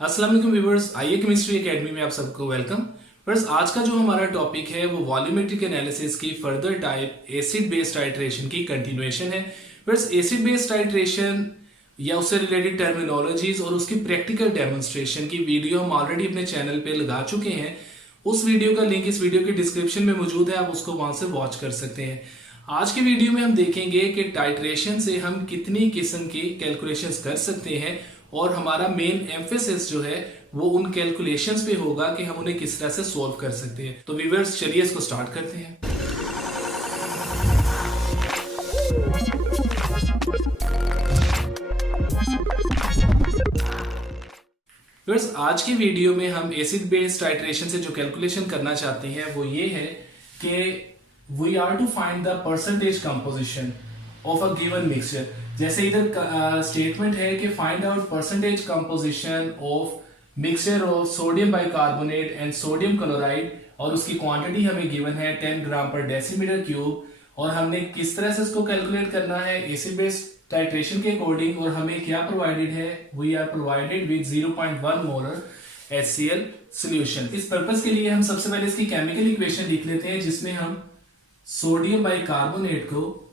अस्सलाम वालेकुम व्यूअर्स, आइए केमिस्ट्री एकेडमी में आप सबको वेलकम। बस आज का जो हमारा टॉपिक है वो वॉल्यूमेट्रिक एनालिसिस की further type acid based titration की कंटिन्यूएशन है। बस एसिड बेस्ड टाइट्रेशन या उससे रिलेटेड टर्मिनोलॉजीज और उसकी प्रैक्टिकल डेमोन्स्ट्रेशन की वीडियो हम ऑलरेडी अपने चैनल पे लगा चुके हैं। उस वीडियो का लिंक इस वीडियो के डिस्क्रिप्शन में मौजूद है, आप उसको वहां से वॉच कर सकते हैं। आज की वीडियो में हम देखेंगे कि टाइट्रेशन से हम कितनी किस्म की कैलकुलेशंस कर सकते हैं और हमारा मेन एम्फेसिस जो है वो उन कैलकुलेशंस पे होगा कि हम उन्हें किस तरह से सॉल्व कर सकते हैं। तो व्यूअर्स चलिए इसको स्टार्ट करते हैं। व्यूअर्स आज की वीडियो में हम एसिड बेस्ड टाइट्रेशन से जो कैलकुलेशन करना चाहते हैं वो ये है कि we are to find the percentage composition of a given mixture. जैसे इधर स्टेटमेंट है कि find out percentage composition of mixture of sodium bicarbonate and sodium chloride, और उसकी क्वांटिटी हमें गिवन है 10 ग्राम पर डेसीमीटर क्यूब। और हमने किस तरह से इसको कैलकुलेट करना है एसिड बेस्ड टाइट्रेशन के अकॉर्डिंग, और हमें क्या प्रोवाइडेड है, we are provided with 0.1 molar HCl solution. इस पर्पस के लिए हम सबसे पहले इसकी केमिकल इक्वेशन लिख लेते हैं जिसमें हम सोडियम बाइकार्बोनेट को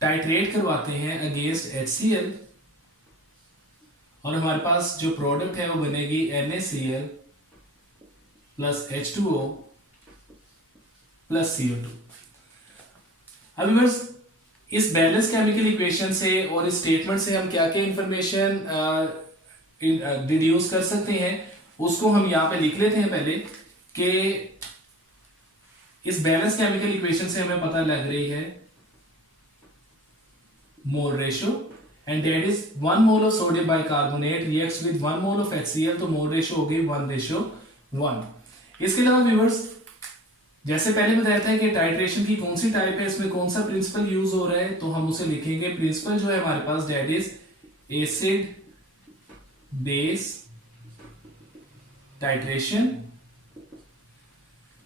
टाइट्रेट करवाते हैं अगेंस्ट HCl, और हमारे पास जो प्रोडक्ट है वो बनेगी NaCl plus H2O plus CO2। अब बस इस बैलेंस केमिकल इक्वेशन से और इस स्टेटमेंट से हम क्या क्या इंफॉर्मेशन डिड्यूस कर सकते हैं उसको हम यहां पे लिख लेते हैं पहले कि इस बैलेंस केमिकल इक्वेशन से हमें पता लग रही है mole ratio, and that is 1 mole of sodium bicarbonate reacts with 1 mole of HCl, तो मोल रेशो हो गई 1:1। इसके अलावा व्यूअर्स जैसे पहले बताया था कि टाइट्रेशन की कौन सी टाइप है, इसमें कौन सा प्रिंसिपल यूज हो रहा है, तो हम उसे लिखेंगे प्रिंसिपल जो है हमारे पास that is acid base titration.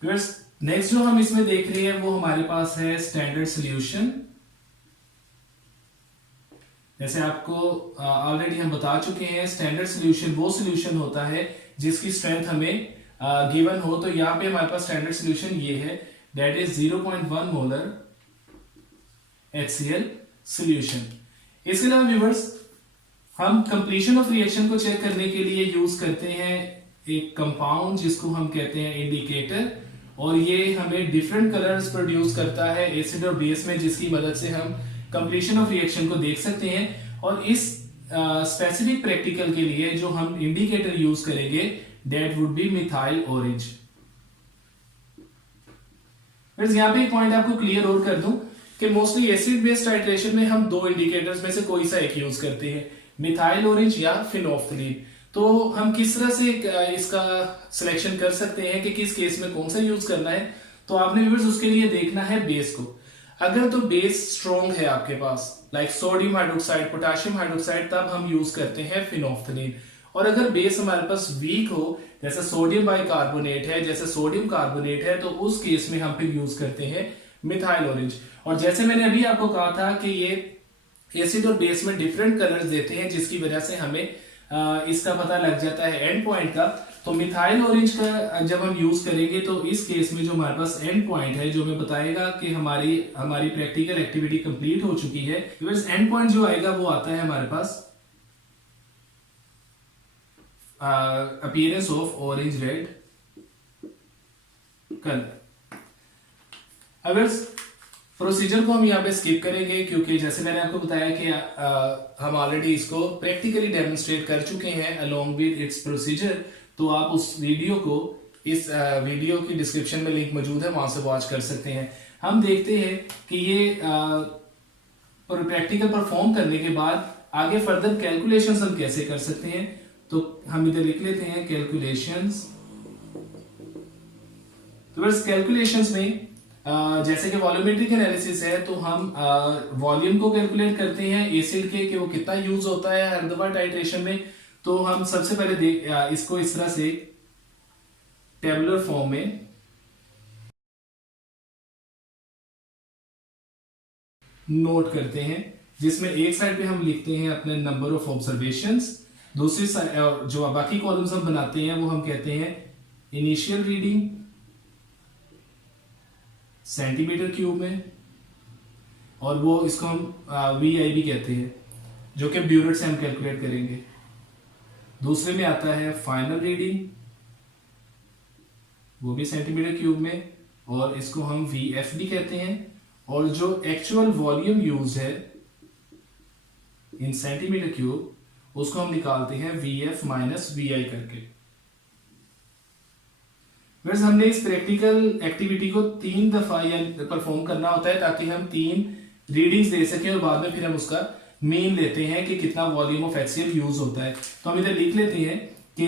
Next जो हम इसमें देख रहे हैं वो हमारे पास है स्टैंडर्ड सॉल्यूशन। जैसे आपको ऑलरेडी हम बता चुके हैं, स्टैंडर्ड सॉल्यूशन वो सॉल्यूशन होता है जिसकी स्ट्रेंथ हमें गिवन हो। तो यहां पे हमारे पास स्टैंडर्ड सॉल्यूशन ये है that is 0.1 molar HCl solution. इसके अलावा व्यूअर्स हम कंप्लीशन ऑफ रिएक्शन को चेक करने के लिए यूज करते हैं एक कंपाउंड जिसको हम कहते हैं इंडिकेटर, और ये हमें डिफरेंट कलर्स प्रोड्यूस करता है एसिड और बेस में, जिसकी मदद से हम कंप्लीशन ऑफ रिएक्शन को देख सकते हैं। और इस स्पेसिफिक प्रैक्टिकल के लिए जो हम इंडिकेटर यूज करेंगे that would be methyl orange. यहां पे एक पॉइंट आपको क्लियर और कर दूं कि मोस्टली एसिड बेस्ड टाइट्रेशन में हम दो इंडिकेटर्स में से कोई सा एक यूज करते हैं, मिथाइल ऑरेंज या फिनोल्फथलीन। तो हम किस तरह से इसका सिलेक्शन कर सकते हैं कि किस केस में कौन सा यूज करना है, तो आपने व्यूअर्स उसके लिए देखना है बेस को। अगर तो बेस स्ट्रॉन्ग है आपके पास like sodium hydroxide, potassium hydroxide, तब हम यूज करते हैं फिनोल्फथलीन। और अगर बेस हमारे पास वीक हो जैसे सोडियम बाइकार्बोनेट है, जैसे सोडियम कार्बोनेट है, तो उस केस में हम फिर यूज करते हैं मिथाइल ऑरेंज। और जैसे मैंने अभी आपको कहा था कि ये एसिड और बेस में डिफरेंट कलर्स देते हैं जिसकी वजह से हमें इसका पता लग जाता है एंड पॉइंट का। तो मिथाइल ऑरेंज का जब हम यूज करेंगे तो इस केस में जो हमारे पास एंड पॉइंट है जो हमें बताएगा कि हमारी प्रैक्टिकल एक्टिविटी कंप्लीट हो चुकी है, एंड पॉइंट जो आएगा वो आता है हमारे पास appearance of orange red colour. अगर प्रोसीजर को हम यहाँ पे स्किप करेंगे क्योंकि जैसे मैंने आपको बताया कि हम ऑलरेडी इसको प्रैक्टिकली डेमोन्स्ट्रेट कर चुके हैं अलोंग विद इट्स प्रोसीजर। तो आप उस वीडियो को इस वीडियो की डिस्क्रिप्शन में लिंक मौजूद है, वहां से वॉच कर सकते हैं। हम देखते हैं कि ये प्रैक्टिकल परफॉर्म करने के बाद आगे फर्दर कैलकुलेशंस हम कैसे कर सकते हैं। तो हम इधर लिख लेते हैं कैलकुलेशंस। तो बस कैलकुलेशंस में जैसे कि वॉल्यूमेट्रिक एनालिसिस है तो हम वॉल्यूम को कैलकुलेट करते हैं एसिड के कि वो कितना यूज होता है हर दफा टाइट्रेशन में। तो हम सबसे पहले इसको इस तरह से टेबुलर फॉर्म में नोट करते हैं, जिसमें एक साइड पे हम लिखते हैं अपने नंबर ऑफ ऑब्जर्वेशंस, दूसरी जो बाकी कॉलम्स हम बनाते हैं वो हम कहते हैं इनिशियल रीडिंग सेंटीमीटर क्यूब में, और वो इसको हम VI भी कहते हैं, जो कि ब्यूरेट से हम कैलकुलेट करेंगे। दूसरे में आता है फाइनल रीडिंग, वो भी सेंटीमीटर क्यूब में, और इसको हम VF भी कहते हैं। और जो एक्चुअल वॉल्यूम यूज है इन सेंटीमीटर क्यूब, उसको हम निकालते हैं VF माइनस VI करके। वैसे हमने इस प्रैक्टिकल एक्टिविटी को 3 दफा या परफॉर्म करना होता है, ताकि हम 3 रीडिंग्स दे सकें और बाद में फिर हम उसका मीन लेते हैं कि कितना वॉल्यूम ऑफ HCl यूज होता है। तो हम इधर लिख लेते हैं कि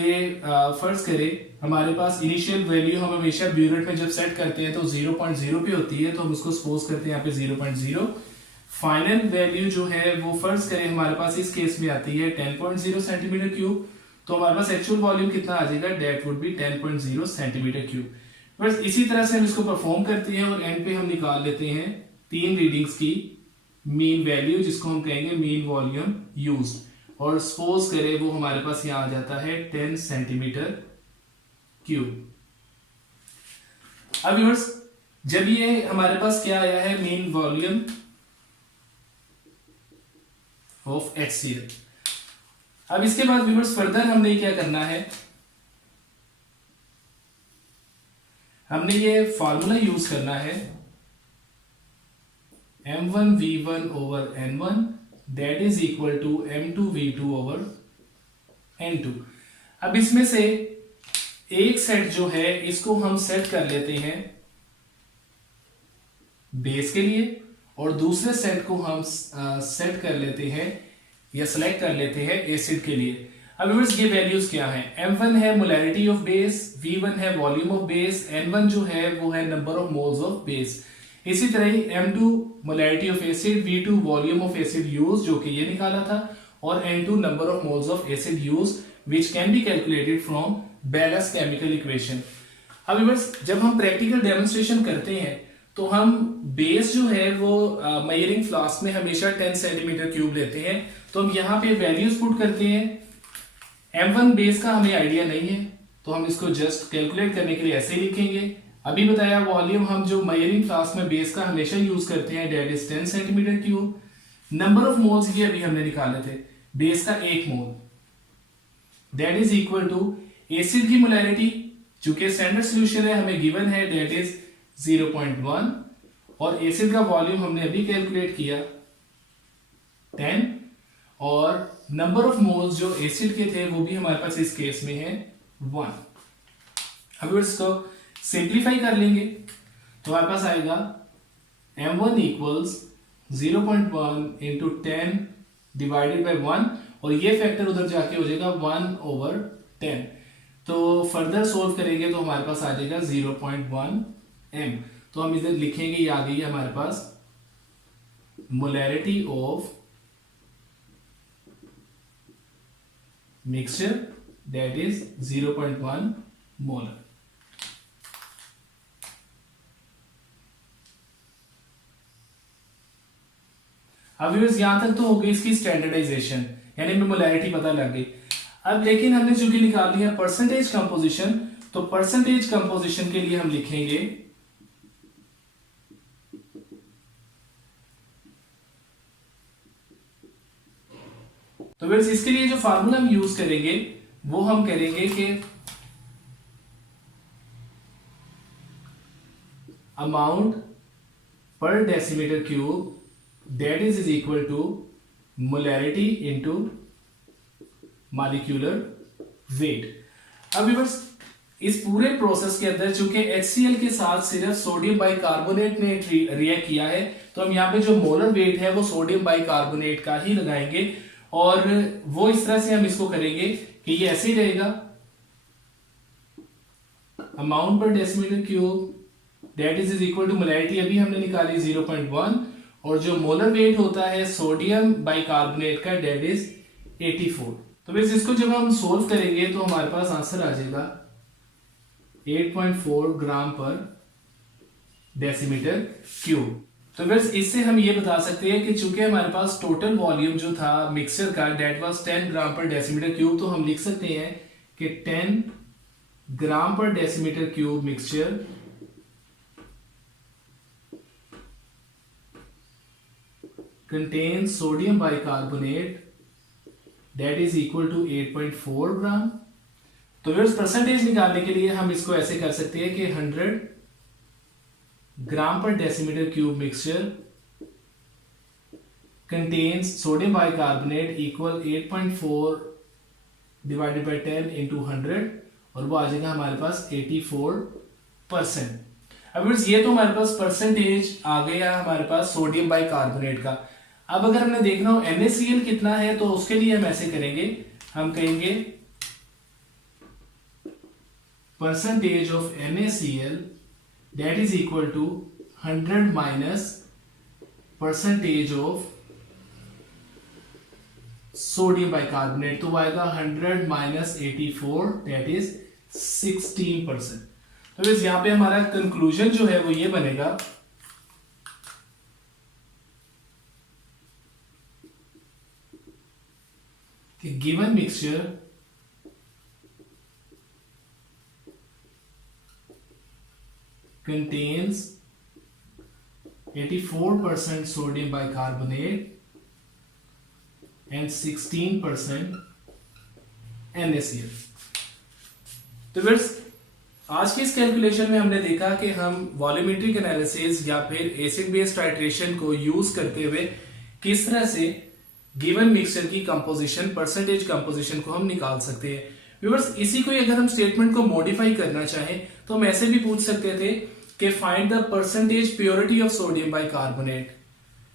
फर्ज करें हमारे पास इनिशियल वैल्यू हम हमेशा ब्यूरेट में जब सेट करते हैं तो 0.0 पे होती है, तो हम उसको सपोज करते हैं यहाँ पे 0.0। फाइनल वैल्यू जो है वो फर्ज करें हमारे पास इस केस में आती है 10.0 सेंटीमीटर क्यूब, तो हमारे पास एक्चुअल वॉल्यूम कितना आ जाएगा, that would be 10.0 centimetre cube. बस इसी तरह से हम इसको परफॉर्म करते हैं और एंड पे हम निकाल लेते हैं 3 रीडिंग्स की मीन वैल्यू, जिसको हम कहेंगे मीन वॉल्यूम यूज, और सपोज करें वो हमारे पास यहां आ जाता है 10 सेंटीमीटर क्यूब। अब व्यूअर्स, जब ये हमारे पास क्या आया है मीन वॉल्यूम ऑफ HCl, अब इसके बाद व्यूअर्स फर्दर हमने क्या करना है, हमने ये फॉर्मूला यूज करना है M1V1 over N1 that is equal to M2V2 over N2। अब इसमें से एक सेट जो है इसको हम सेट कर लेते हैं बेस के लिए, और दूसरे सेट को हम सेट कर लेते हैं या सिलेक्ट कर लेते हैं एसिड के लिए। अब व्यूअर्स ये वैल्यूज क्या हैं, M1 है मोलैरिटी ऑफ बेस, V1 है वॉल्यूम ऑफ बेस, N1 जो है वो है number of moles of base. इसी तरह ही M2 molarity of acid, V2 volume of acid use जो कि ये निकाला था, और N2 number of moles of acid use which can be calculated from balance chemical equation. अब व्यूअर्स जब हम प्रैक्टिकल डेमोन्स्ट्रेशन करते हैं तो हम बेस जो है वो मेजरिंग फ्लास्क में हमेशा 10 सेंटीमीटर क्यूब लेते हैं, तो हम यहाँ पे वैल्यूज पुट करते हैं। M1 बेस का हमें आइडिया नहीं है, तो हम इसको जस्ट कैलकुलेट करने के लिए ऐसे ही लिखेंगे। अभी बताया वॉल्यूम हम जो मेजरिंग फ्लास्क में बेस का हमेशा यूज करते हैं that is 10 centimetre cube. Number of moles ये अभी हमने निकाले थे, बेस का 1 mole that is equal to acid की मोलैरिटी, चूंकि स्टैंडर्ड सॉल्यूशन है हमें गिवन है दैट इज 0.1, और एसिड का वॉल्यूम हमने अभी कैलकुलेट किया 10, और नंबर ऑफ मोल्स जो एसिड के थे वो भी हमारे पास इस केस में है 1। अब इसको सिंप्लीफाई कर लेंगे तो हमारे पास आएगा M1 equals 0.1 into 10 divided by 1, और ये फैक्टर उधर जाके हो जाएगा 1/10। तो फर्दर सोल्व करेंगे तो हमारे पास आ जाएगा 0.1 M। तो हम इधर लिखेंगे, ये आ गई है हमारे पास molarity of mixture that is 0.1 molar. अब व्यूअर्स यहां तक तो हो गई इसकी स्टैंडर्डाइजेशन, यानी हमें मोलैरिटी पता लग गई। अब लेकिन हमने चूंकि निकाल लिया परसेंटेज कंपोजिशन, तो परसेंटेज कंपोजिशन के लिए हम लिखेंगे तो व्यूअर्स इसके लिए जो फार्मूला हम यूज करेंगे वो हम करेंगे कि amount per decimetre cube that is equal to molarity into molecular weight. अब व्यूअर्स इस पूरे प्रोसेस के अंदर चूंकि HCl के साथ सिर्फ सोडियम बाइकार्बोनेट ने रिएक्ट किया है, तो हम यहाँ पे जो मोलर वेट है वो सोडियम बाइकार्बोनेट का ही लगाएंगे, और वो इस तरह से हम इसको करेंगे कि ये ऐसे ही रहेगा amount per decimetre cube that is equal to molarity अभी हमने निकाली 0.1, और जो मोलर वेट होता है सोडियम बाइकार्बोनेट का दैट इज 84। तो बस इसको जब हम सोल्व करेंगे तो हमारे पास आंसर आ जाएगा 8.4 ग्राम पर डेसीमीटर क्यूब। तो फिर इससे हम ये बता सकते हैं कि चूंकि हमारे पास टोटल वॉल्यूम जो था मिक्सचर का डेट वाज 10 ग्राम पर डेसीमीटर क्यूब, तो हम लिख सकते हैं कि 10 ग्राम पर decimetre cube mixture contains sodium bicarbonate that is equal to 8.4 ग्राम। तो फिर परसेंटेज निकालने के लिए हम इसको ऐसे कर सकते हैं कि 100 ग्राम पर decimetre cube mixture contains sodium bicarbonate equal 8.4 divided by 10 into 100, और वो आ जाएगा हमारे पास 84%। अब ये तो हमारे पास परसेंटेज आ गया हमारे पास सोडियम बाइकार्बोनेट का। अब अगर हमने देखना हो NaCl कितना है, तो उसके लिए हम ऐसे करेंगे, हम कहेंगे percentage of NaCl that is equal to 100 minus percentage of sodium bicarbonate, तो वो आएगा 100 माइनस 84 दैट इज 16%। तो इस यहां पे हमारा कंक्लूजन जो है वो ये बनेगा कि given mixture contains 84% sodium bicarbonate and 16% NaCl। तो फिर आज की इस कैलकुलेशन में हमने देखा कि हम वॉल्यूमेट्रिक एनालिसिस या फिर एसिड बेस टाइट्रेशन को यूज करते हुए किस तरह से गिवन मिक्सचर की कंपोजिशन, परसेंटेज कंपोजिशन को हम निकाल सकते हैं। व्यूअर्स, इसी को अगर हम स्टेटमेंट को मॉडिफाई करना चाहें तो हम ऐसे भी पूछ सकते थे कि find the percentage purity of sodium bicarbonate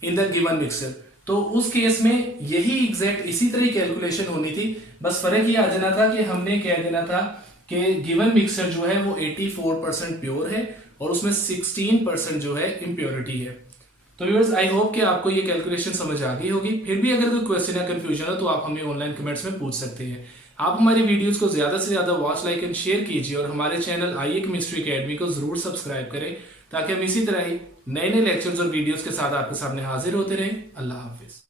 in the given mixture. तो उस केस में यही एग्जैक्ट इसी तरह कैलकुलेशन होनी थी, बस फर्क ये आ जाना था कि हमने कह देना था कि गिवन मिक्सचर जो है वो 84% प्योर है और उसमें 16% जो है इम्प्योरिटी है। तो व्यूअर्स, आई होप कि आपको ये कैलकुलेशन समझ आ गई होगी। फिर भी अगर कोई क्वेश्चन या कंफ्यूजन हो तो आप हमें ऑनलाइन कमेंट्स में पूछ सकते हैं। आप हमारी वीडियोस को ज्यादा से ज्यादा वॉच, लाइक एंड शेयर कीजिए और हमारे चैनल आईए केमिस्ट्री अकेडमी को जरूर सब्सक्राइब करें ताकि हम इसी तरह ही नए नए लेक्चर्स और वीडियोस के साथ आपके सामने हाजिर होते रहें। अल्लाह हाफिज।